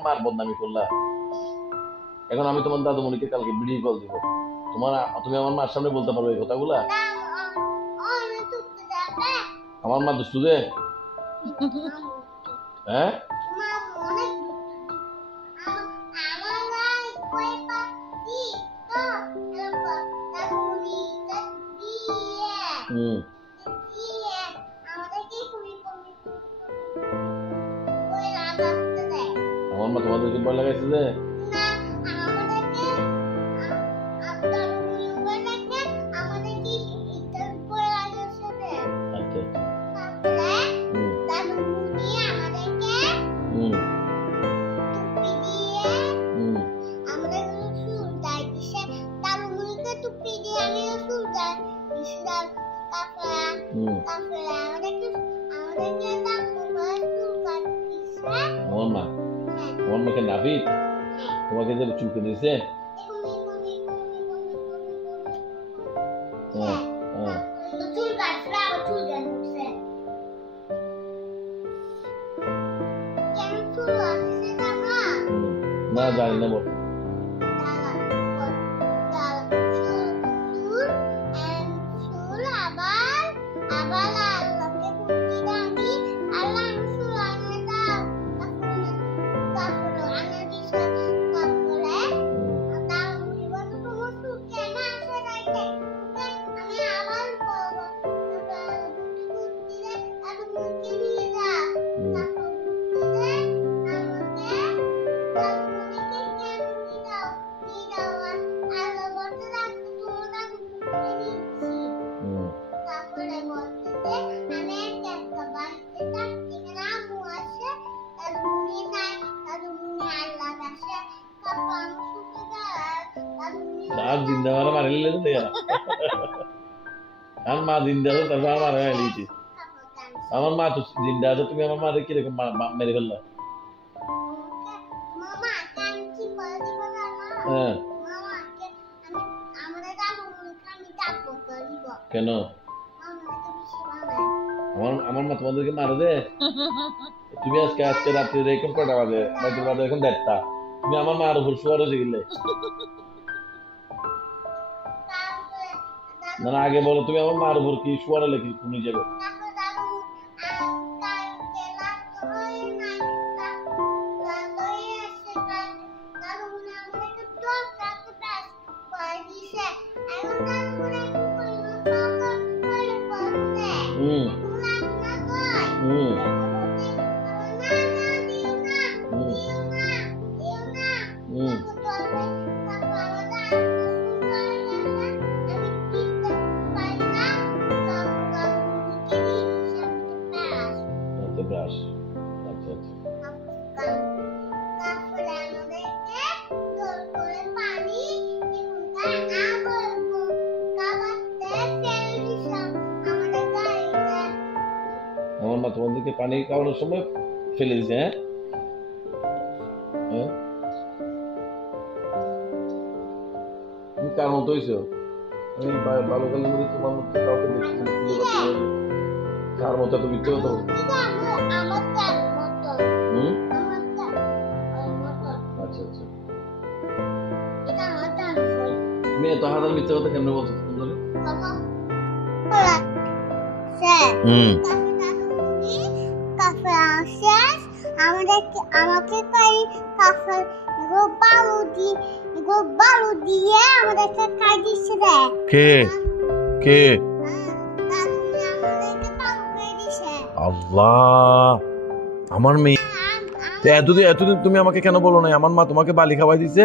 আমার মার বদনামি করলা। এখন আমি তোমার দাদুমণিকে কালকে ভিডিও কল দিব, তুমি আমার মার সামনে বলতে পারবে এই কথাগুলা? আমার মা দুষ্টু দে? হ্যাঁ আমার মা তোমাদেরকে ভয় লাগাইছে যে আমার মাকে নাভিদ তোমাকে যে চুলকে দিয়েছে। না জানি না বল। जिंदा वाला मारे ले लेते यार हम माँ जिंदा तो तरफा मारे हैं लीची हमार माँ तो जिंदा तो तुम्हें हमार मारे की रकम मेरे गल्ला मामा कांची बड़ी बनाना मामा के हमारे दादू मुल्का में टापो करीबो क्या ना हमार माँ तुम्हारे के मारे दे तुम्हें आज के रात रे कम पड़ा वाले मैं तुम्हारे देखो देखता तुम्हें हमार मारो फुलसुआरो जिले ना आगे बोलो तुम्हें আমার মার উপর কি শুয়ারে লেখি তুমি যাবে তোমাদেরকে পানি খাওয়ানোর সময় ফেলে দিছে। হ্যাঁ তুমি কার মতো হইছো? আমি বালুকালের মধ্যে তোমার মতো কাউকে দেখছি কার মতো তুমি তো তো আচ্ছা আচ্ছা তুমি এত হাজার মিথ্যা কথা কেমনে বলছো তুমি? আমাকে কই কাফের বালু দিয়ে আমাদেরকে কাজ দিচ্ছে রে। কে আল্লাহ আমার মেয়ে এতদিন তুমি আমাকে কেন বলো না আমার মা তোমাকে বালি খাওয়াই দিছে?